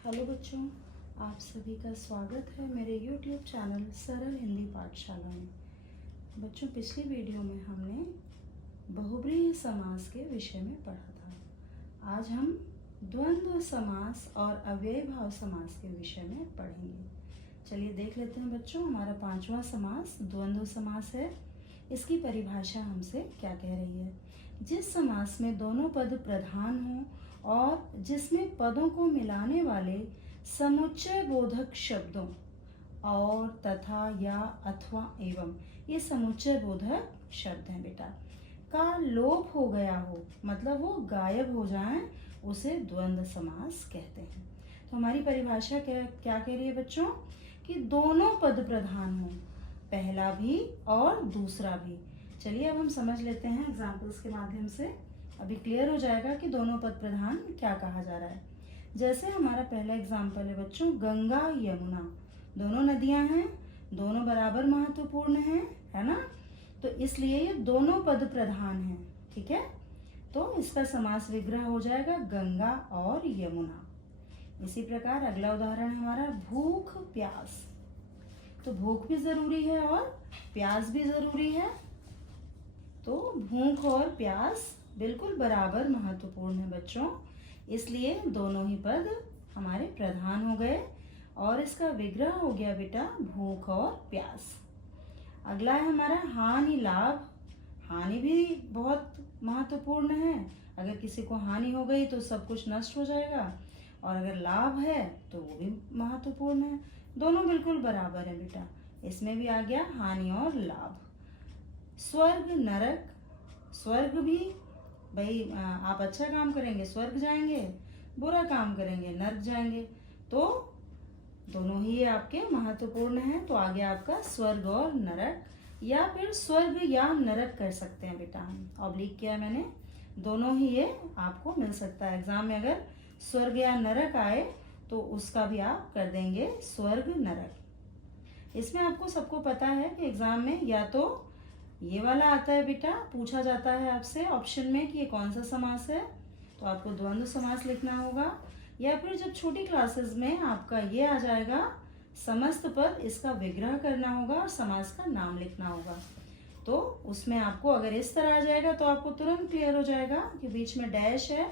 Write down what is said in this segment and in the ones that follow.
Hello बच्चों, आप सभी का स्वागत है मेरे YouTube चैनल सरल हिंदी पाठशाला में। बच्चों, पिछली वीडियो में हमने बहुब्रीहि समास के विषय में पढ़ा था। आज हम द्वंद्व समास और अव्ययी भाव समास के विषय में पढ़ेंगे। चलिए देख लेते हैं बच्चों, हमारा 5वां समास द्वंद्व समास है। इसकी परिभाषा हमसे क्या कह रही है। जिस समास में दोनों पद प्रधान हों और जिसमें पदों को मिलाने वाले समुच्चय बोधक शब्दों और, तथा, या, अथवा, एवं, ये समुच्चय बोधक शब्द हैं बेटा, का लोप हो गया हो, मतलब वो गायब हो जाएं, उसे द्वंद्व समास कहते हैं। तो हमारी परिभाषा क्या कह रही है बच्चों कि दोनों पद प्रधान हों, पहला भी और दूसरा भी। चलिए अब हम समझ लेते हैं एग्जाम्पल्स के माध्यम से। अभी क्लियर हो जाएगा कि दोनों पद प्रधान क्या कहा जा रहा है। जैसे हमारा पहला एग्जाम्पल है बच्चों, गंगा यमुना, दोनों नदियां हैं, दोनों बराबर महत्वपूर्ण हैं, है ना। तो इसलिए ये दोनों पद प्रधान हैं, ठीक है। तो इसका समास विग्रह हो जाएगा गंगा और यमुना। इसी प्रकार अगला उदाहरण है हमारा भूख प्यास। तो भूख भी जरूरी है और प्यास भी जरूरी है। तो भूख और प्यास बिल्कुल बराबर महत्वपूर्ण है बच्चों, इसलिए दोनों ही पद हमारे प्रधान हो गए और इसका विग्रह हो गया बेटा भूख और प्यास। अगला है हमारा हानि लाभ। हानि भी बहुत महत्वपूर्ण है। अगर किसी को हानि हो गई तो सब कुछ नष्ट हो जाएगा, और अगर लाभ है तो वो भी महत्वपूर्ण है। दोनों बिल्कुल बराबर है बेटा। इसमें भी आ गया हानि और लाभ। स्वर्ग नरक, स्वर्ग भी भाई आप अच्छा काम करेंगे स्वर्ग जाएंगे, बुरा काम करेंगे नरक जाएंगे। तो दोनों ही आपके महत्वपूर्ण हैं। तो आ गया आपका स्वर्ग और नरक, या फिर स्वर्ग या नरक कर सकते हैं बेटा। हम ऑब्लिक किया मैंने, दोनों ही ये आपको मिल सकता है। एग्जाम में अगर स्वर्ग या नरक आए तो उसका भी आप कर देंगे स्वर्ग नरक। इसमें आपको सबको पता है कि एग्जाम में या तो ये वाला आता है बेटा, पूछा जाता है आपसे ऑप्शन में कि ये कौन सा समास है, तो आपको द्वंद्व समास लिखना होगा। या फिर जब छोटी क्लासेस में आपका ये आ जाएगा समस्त पद, इसका विग्रह करना होगा और समास का नाम लिखना होगा। तो उसमें आपको अगर इस तरह आ जाएगा तो आपको तुरंत क्लियर हो जाएगा कि बीच में डैश है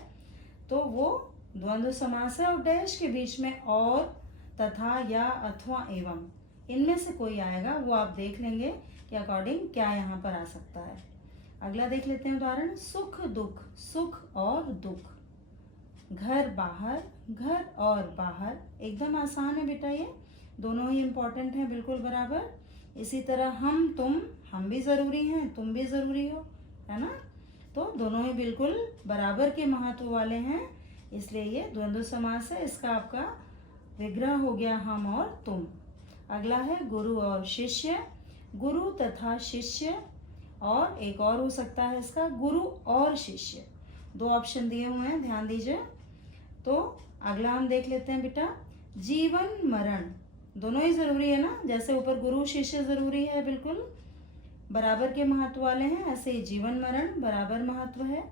तो वो द्वंद्व समास है, और डैश के बीच में और, तथा, या, अथवा, एवं, इनमें से कोई आएगा, वो आप देख लेंगे के अकॉर्डिंग क्या यहाँ पर आ सकता है। अगला देख लेते हैं उदाहरण, सुख दुख, सुख और दुख। घर बाहर, घर और बाहर, एकदम आसान है बेटा, ये दोनों ही इम्पोर्टेंट हैं, बिल्कुल बराबर। इसी तरह हम तुम, हम भी जरूरी हैं, तुम भी जरूरी हो, है ना। तो दोनों ही बिल्कुल बराबर के महत्व वाले हैं, इसलिए ये द्वंद्व समास है। इसका आपका विग्रह हो गया हम और तुम। अगला है गुरु और शिष्य, गुरु तथा शिष्य, और एक और हो सकता है इसका गुरु और शिष्य। दो ऑप्शन दिए हुए हैं, ध्यान दीजिए। तो अगला हम देख लेते हैं बेटा, जीवन मरण, दोनों ही जरूरी है ना। जैसे ऊपर गुरु शिष्य जरूरी है, बिल्कुल बराबर के महत्व वाले हैं, ऐसे ही जीवन मरण बराबर महत्व है।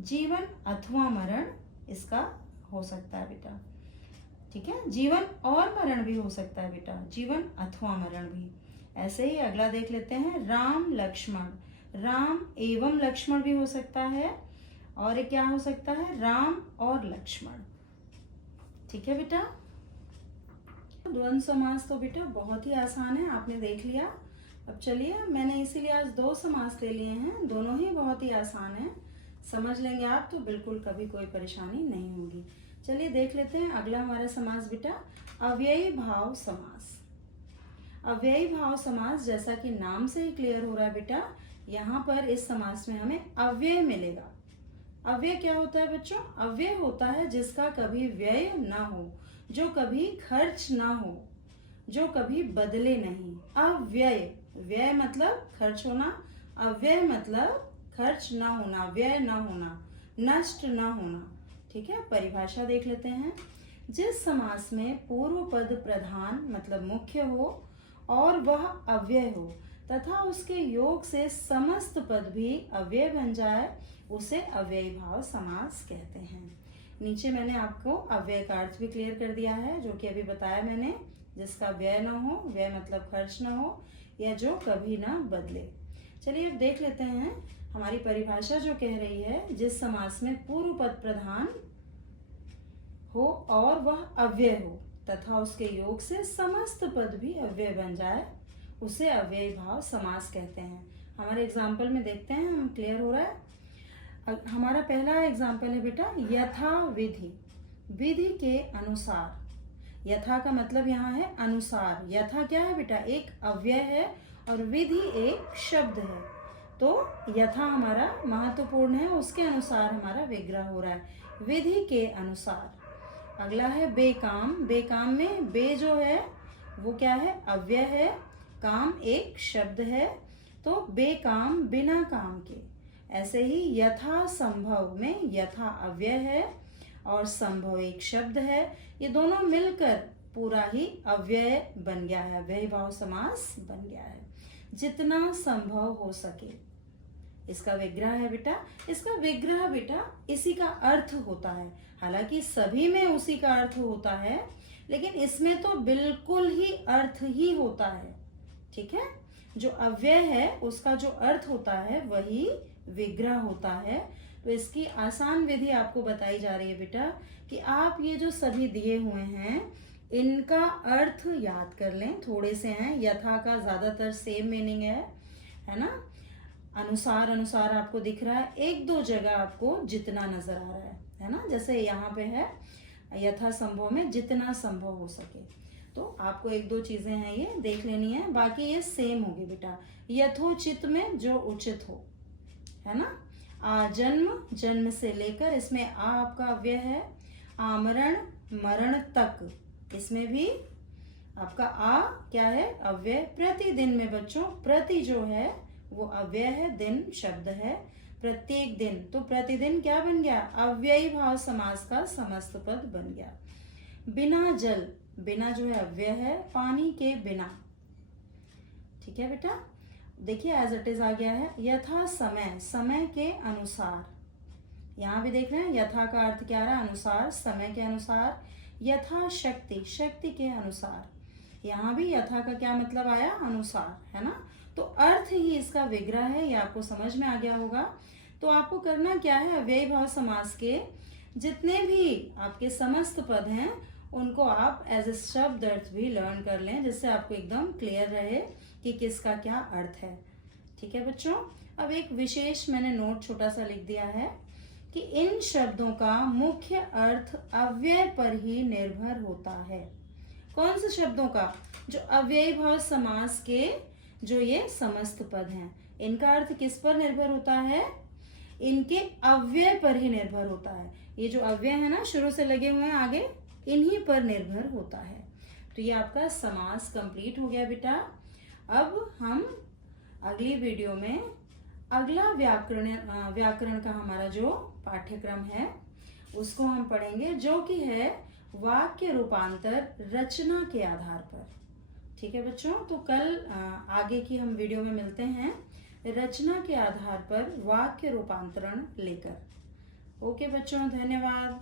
जीवन अथवा मरण इसका हो सकता है बेटा, ठीक है। जीवन और मरण भी हो सकता है बेटा, जीवन अथवा मरण भी। ऐसे ही अगला देख लेते हैं, राम लक्ष्मण, राम एवं लक्ष्मण भी हो सकता है, और क्या हो सकता है, राम और लक्ष्मण, ठीक है बेटा। द्वंद्व समास तो बेटा बहुत ही आसान है, आपने देख लिया। अब चलिए, मैंने इसीलिए आज दो समास ले लिए हैं, दोनों ही बहुत ही आसान है, समझ लेंगे आप तो बिल्कुल कभी कोई परेशानी नहीं होगी। चलिए देख लेते हैं अगला हमारा समास बेटा, अव्ययी भाव समास। अव्ययी भाव समास, जैसा कि नाम से ही क्लियर हो रहा है बेटा, यहाँ पर इस समास में हमें अव्यय मिलेगा। अव्यय क्या होता है बच्चों, अव्यय होता है जिसका कभी व्यय ना हो, जो कभी खर्च ना हो, जो कभी बदले नहीं। अव्यय, व्यय मतलब खर्च होना, अव्यय मतलब खर्च ना होना, व्यय ना होना, नष्ट ना होना, ठीक है। परिभाषा देख लेते हैं, जिस समास में पूर्व पद प्रधान मतलब मुख्य हो और वह अव्यय हो तथा उसके योग से समस्त पद भी अव्यय बन जाए, उसे अव्ययी भाव समास कहते हैं। नीचे मैंने आपको अव्यय का अर्थ भी क्लियर कर दिया है, जो कि अभी बताया मैंने, जिसका व्यय न हो, व्यय मतलब खर्च न हो, या जो कभी ना बदले। चलिए अब देख लेते हैं हमारी परिभाषा जो कह रही है, जिस समास में पूर्व पद प्रधान हो और वह अव्यय हो तथा उसके योग से समस्त पद भी अव्यय बन जाए, उसे अव्ययी भाव समास कहते हैं। हमारे एग्जाम्पल में देखते हैं, हम क्लियर हो रहा है। हमारा पहला एग्जाम्पल है बेटा यथा विधि, विधि के अनुसार। यथा का मतलब यहाँ है अनुसार। यथा क्या है बेटा, एक अव्यय है और विधि एक शब्द है, तो यथा हमारा महत्वपूर्ण है, उसके अनुसार हमारा विग्रह हो रहा है, विधि के अनुसार। अगला है बेकाम, बेकाम में बे जो है वो क्या है, अव्यय है, काम एक शब्द है, तो बेकाम बिना काम के। ऐसे ही यथा संभव में यथा अव्यय है और संभव एक शब्द है, ये दोनों मिलकर पूरा ही अव्यय बन गया है, अव्ययी भाव समास बन गया है। जितना संभव हो सके, इसका विग्रह है बेटा। इसका विग्रह बेटा इसी का अर्थ होता है, हालांकि सभी में उसी का अर्थ होता है, लेकिन इसमें तो बिल्कुल ही अर्थ ही होता है। ठीक है, जो अव्यय है उसका जो अर्थ होता है वही विग्रह होता है। तो इसकी आसान विधि आपको बताई जा रही है बेटा, कि आप ये जो सभी दिए हुए हैं इनका अर्थ याद कर लें। थोड़े से हैं, यथा का ज्यादातर सेम मीनिंग है ना। अनुसार, अनुसार आपको दिख रहा है, एक दो जगह आपको जितना नजर आ रहा है ना। जैसे यहाँ पे है यथा संभव में जितना संभव हो सके, तो आपको एक दो चीजें हैं ये देख लेनी है, बाकी ये सेम होगी बेटा। यथोचित में जो उचित हो, है ना। जन्म, जन्म से लेकर, इसमें आ आपका अव्यय है। आमरण, मरण तक, इसमें भी आपका आ क्या है, अव्यय। प्रतिदिन में बच्चों, प्रति जो है वो अव्यय है, दिन शब्द है। प्रत्येक दिन, तो प्रतिदिन क्या बन गया, अव्ययी भाव समास का समस्त पद बन गया। बिना जल, बिना जो है अव्यय है, पानी के बिना। ठीक है बेटा, देखिए एज इट इज आ गया है। यथा समय, समय के अनुसार, यहाँ भी देख रहे हैं यथा का अर्थ क्या रहा, अनुसार, समय के अनुसार। यथा शक्ति, शक्ति के अनुसार, यहाँ भी यथा का क्या मतलब आया, अनुसार, है ना। तो अर्थ ही इसका विग्रह है, ये आपको समझ में आ गया होगा। तो आपको करना क्या है, अव्ययी भाव समास के जितने भी आपके समस्त पद हैं उनको आप एज ए शब्द अर्थ भी लर्न कर लें, जिससे आपको एकदम क्लियर रहे कि किसका क्या अर्थ है। ठीक है बच्चों, अब एक विशेष मैंने नोट छोटा सा लिख दिया है कि इन शब्दों का मुख्य अर्थ अव्यय पर ही निर्भर होता है। कौन से शब्दों का, जो अव्ययी भाव समास के जो ये समस्त पद हैं, इनका अर्थ किस पर निर्भर होता है, इनके अव्यय पर ही निर्भर होता है। ये जो अव्यय है ना शुरू से लगे हुए हैं आगे, इन्हीं पर निर्भर होता है। तो ये आपका समास कंप्लीट हो गया बेटा। अब हम अगली वीडियो में अगला व्याकरण का हमारा जो पाठ्यक्रम है उसको हम पढ़ेंगे, जो कि है वाक्य रूपांतर रचना के आधार पर। ठीक है बच्चों, तो कल आगे की हम वीडियो में मिलते हैं रचना के आधार पर वाक्य रूपांतरण लेकर। ओके बच्चों, धन्यवाद।